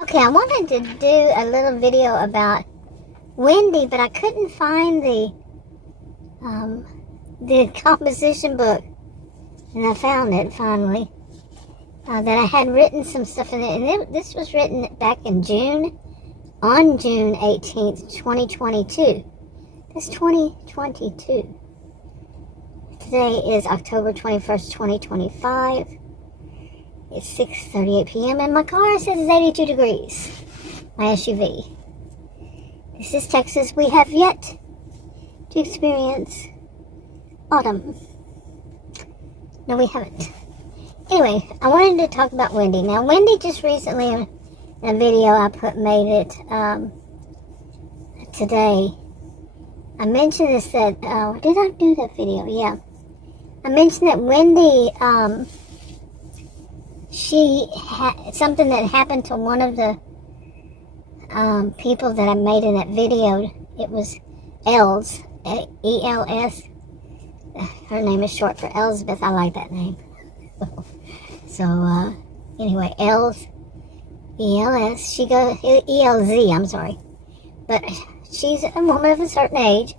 Okay, I wanted to do a little video about Wendy, but I couldn't find the composition book, and I found it finally. That I had written some stuff in it, and this was written back in June, on June 18th, 2022. That's 2022. Today is October 21st, 2025. It's 6:38 p.m. and my car says it's 82 degrees. My SUV. This is Texas. We have yet to experience autumn. No, we haven't. Anyway, I wanted to talk about Wendy. Now, Wendy just recently, in a video I made it today. I mentioned this that, did I do that video? Yeah. I mentioned that Wendy, she had something that happened to one of the people that I made in that video. It was Els, E-L-S. Her name is short for Elizabeth. I like that name. So, anyway, Els, E-L-S. She goes, E-L-Z, I'm sorry. But she's a woman of a certain age,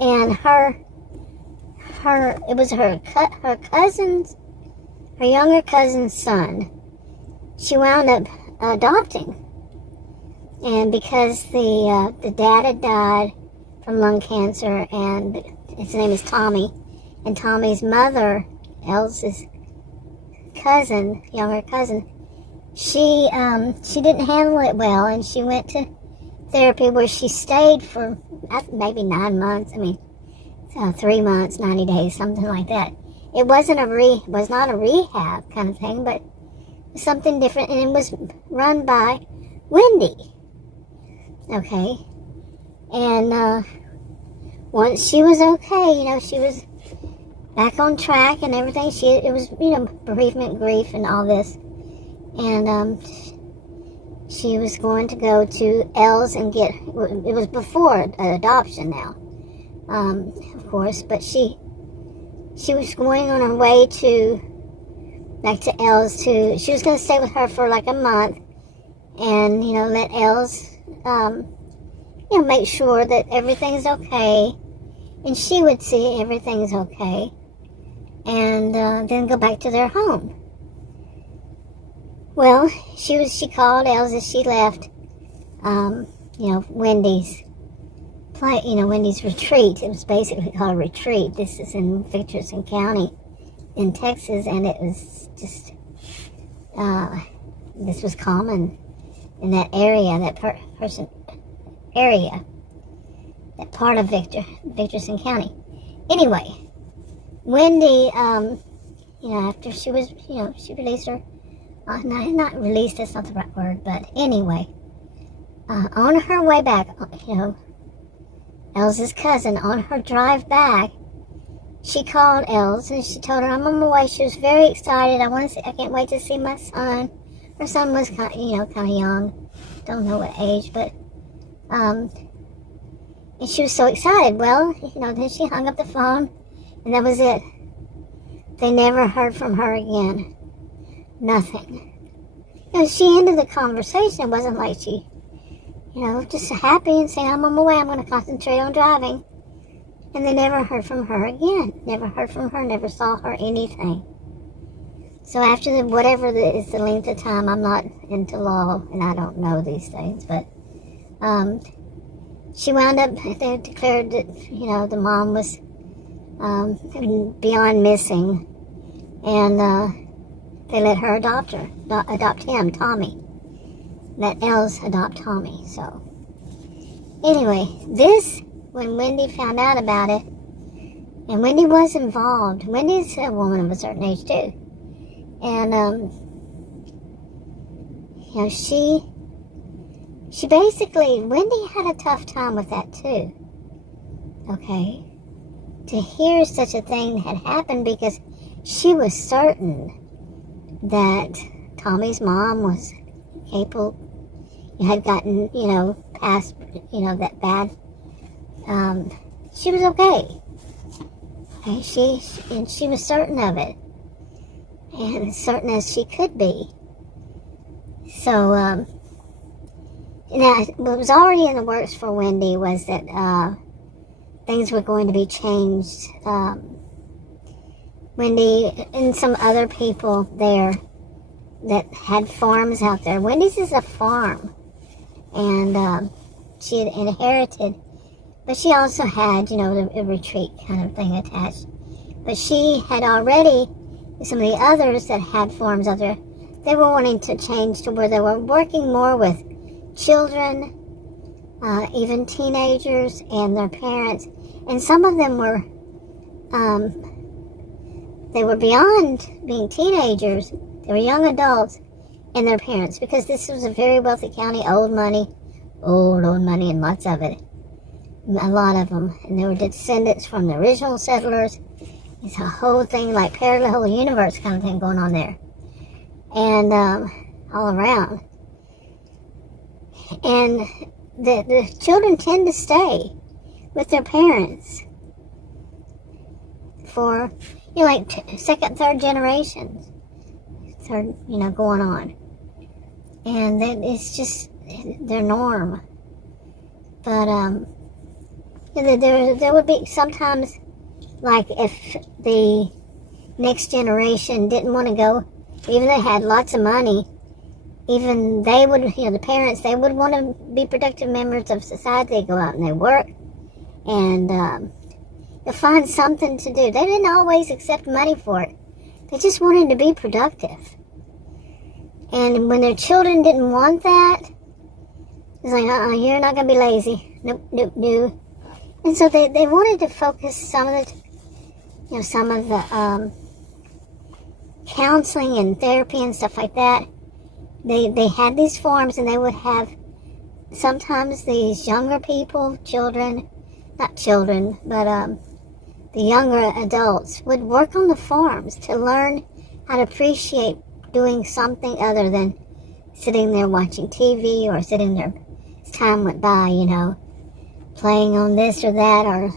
and it was her cousin's, her younger cousin's son. She wound up adopting, and because the dad had died from lung cancer, and his name is Tommy, and Tommy's mother, Elsa's cousin, younger cousin, she didn't handle it well, and she went to therapy where she stayed for maybe 9 months. I mean, 3 months, 90 days, something like that. It was not a rehab kind of thing, but something different, and it was run by Wendy. Okay, and once she was okay, she was back on track and everything. It was bereavement, grief, and all this, and she was going to go to Els and get. It was before adoption now, of course, but she was going on her way back to Els she was going to stay with her for like a month and, let Els, make sure that everything's okay, and she would see everything's okay, and then go back to their home. Well, she called Els as she left, Wendy's Wendy's retreat. It was basically called a retreat. This is in Richardson County in Texas, and it was just, this was common in that area, that that part of Richardson County. Anyway, Wendy, after she was, she released her, not released, that's not the right word, but anyway, on her way back, Elsa's cousin, on her drive back, she called Els and she told her, I'm on my way. She was very excited. I can't wait to see my son. Her son was kind of young. Don't know what age, but, and she was so excited. Well, then she hung up the phone, and that was it. They never heard from her again. Nothing. She ended the conversation. It wasn't like she, just happy and saying, I'm on my way, I'm going to concentrate on driving. And they never heard from her again. Never heard from her, never saw her, anything. So after whatever is the length of time, I'm not into law, and I don't know these things, but she wound up, they declared that, the mom was beyond missing, and they let her adopt him, Tommy. Let Els adopt Tommy. So anyway, when Wendy found out about it, and Wendy was involved. Wendy's a woman of a certain age too, and she basically, Wendy had a tough time with that too. Okay, to hear such a thing had happened, because she was certain that Tommy's mom was capable, had gotten, past, that bad. She was okay. Okay, she was certain of it, and as certain as she could be. So Now, what was already in the works for Wendy was that things were going to be changed. Wendy and some other people there that had farms out there. Wendy's is a farm, and she had inherited, but she also had, a retreat kind of thing attached. But she had already, some of the others that had farms out there, they were wanting to change to where they were working more with children, even teenagers and their parents. And some of them were, they were beyond being teenagers. They were young adults and their parents, because this was a very wealthy county, old money, and lots of it. A lot of them. And they were descendants from the original settlers. It's a whole thing, like parallel universe kind of thing going on there. And all around. And the children tend to stay with their parents for, like second, third generations. Going on. And that it's just their norm. But there would be sometimes, like if the next generation didn't want to go, even they had lots of money, even they would, the parents, they would want to be productive members of society. They go out and they work, and they'll find something to do. They didn't always accept money for it. They just wanted to be productive. And when their children didn't want that, it's like, you're not going to be lazy. Nope. And so they wanted to focus some of the counseling and therapy and stuff like that. They had these farms, and they would have sometimes these younger people, not children, but the younger adults would work on the farms to learn how to appreciate doing something other than sitting there watching TV or sitting there as time went by, playing on this or that, or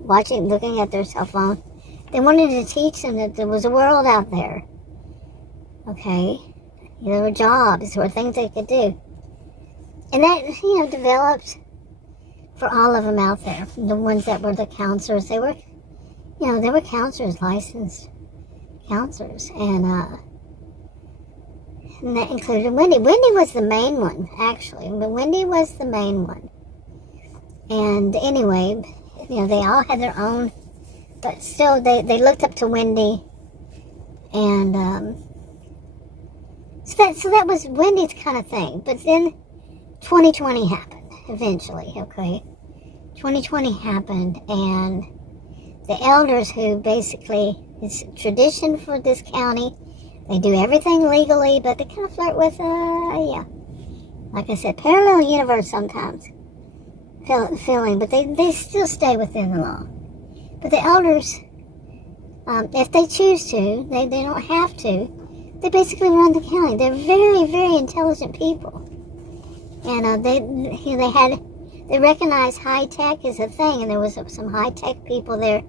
looking at their cell phone. They wanted to teach them that there was a world out there. Okay? There were jobs, there were things they could do. And that, developed for all of them out there. The ones that were the counselors, they were counselors, licensed counselors. And that included Wendy. Wendy was the main one, actually. But Wendy was the main one. And anyway, they all had their own, but still they looked up to Wendy. And so that was Wendy's kind of thing. But then 2020 happened eventually, okay? 2020 happened, and the elders, who basically, it's tradition for this county, they do everything legally, but they kind of flirt with, like I said, parallel universe sometimes. Feeling, but they still stay within the law. But the elders, if they choose to, they don't have to, they basically run the county. They're very, very intelligent people. And they recognize high tech is a thing, and there was some high tech people there.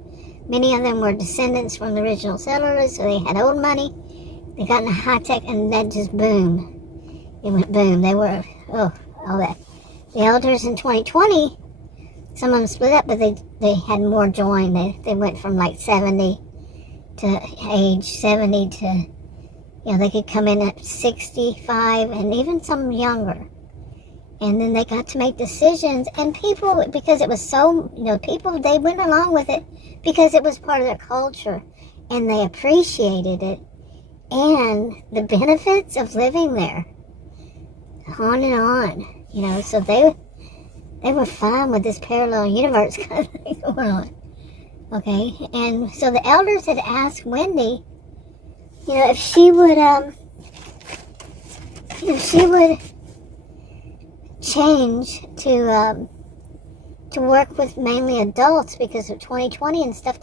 Many of them were descendants from the original settlers, so they had old money. They got into high tech, and that just boomed. It went boom. They were, all that. The elders in 2020, some of them split up, but they had more join. They went from like 70 to age 70 to, they could come in at 65 and even some younger. And then they got to make decisions, and people, because it was so, people, they went along with it because it was part of their culture, and they appreciated it, and the benefits of living there, on and on. So they were fine with this parallel universe kind of thing going on. Okay, and so the elders had asked Wendy, if she would change to work with mainly adults because of 2020 and stuff.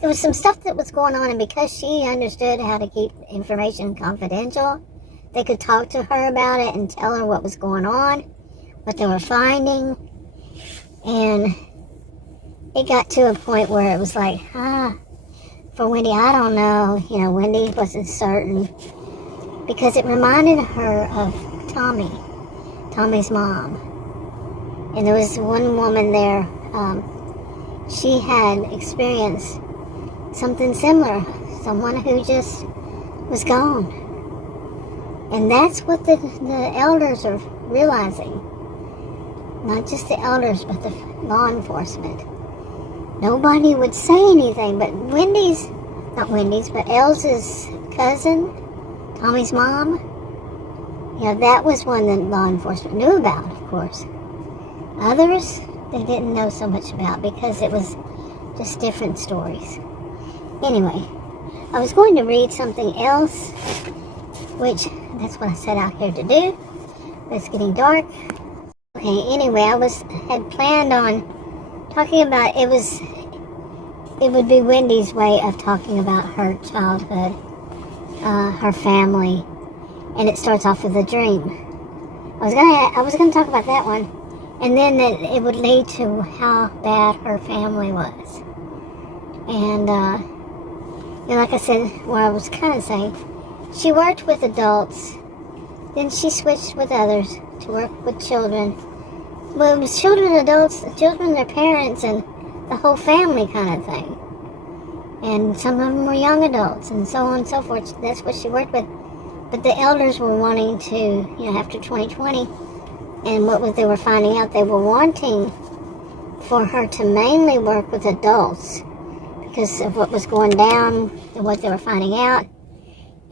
There was some stuff that was going on, and because she understood how to keep information confidential, they could talk to her about it and tell her what was going on, what they were finding. And it got to a point where it was like, for Wendy, I don't know. Wendy wasn't certain, because it reminded her of Tommy's mom. And there was one woman there, she had experienced something similar. Someone who just was gone. And that's what the elders are realizing. Not just the elders, but the law enforcement. Nobody would say anything, but Elsa's cousin, Tommy's mom, that was one that law enforcement knew about, of course. Others, they didn't know so much about because it was just different stories. Anyway, I was going to read something else, which that's what I set out here to do. But it's getting dark. Okay, anyway, I had planned on talking about, it would be Wendy's way of talking about her childhood, her family, and it starts off with a dream. I was gonna talk about that one, and then it would lead to how bad her family was. And like I said, what I was kind of saying, she worked with adults, then she switched with others to work with children. Well, it was children, adults, children, their parents, and the whole family kind of thing. And some of them were young adults, and so on and so forth. That's what she worked with. But the elders were wanting to, after 2020, and what they were finding out, they were wanting for her to mainly work with adults because of what was going down and what they were finding out.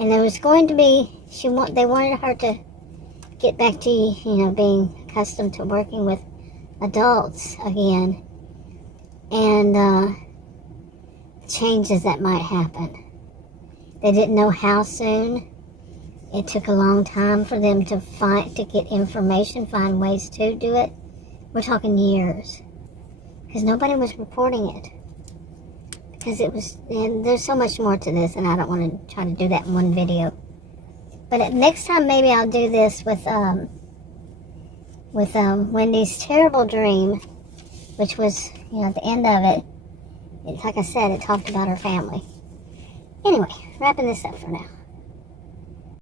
And there was going to be, they wanted her to get back to, being accustomed to working with adults again. And changes that might happen. They didn't know how soon. It took a long time for them to get information, find ways to do it. We're talking years. Because nobody was reporting it. Because and there's so much more to this, and I don't want to try to do that in one video. But next time maybe I'll do this with Wendy's terrible dream, which was, at the end of it, like I said, it talked about her family. Anyway, wrapping this up for now.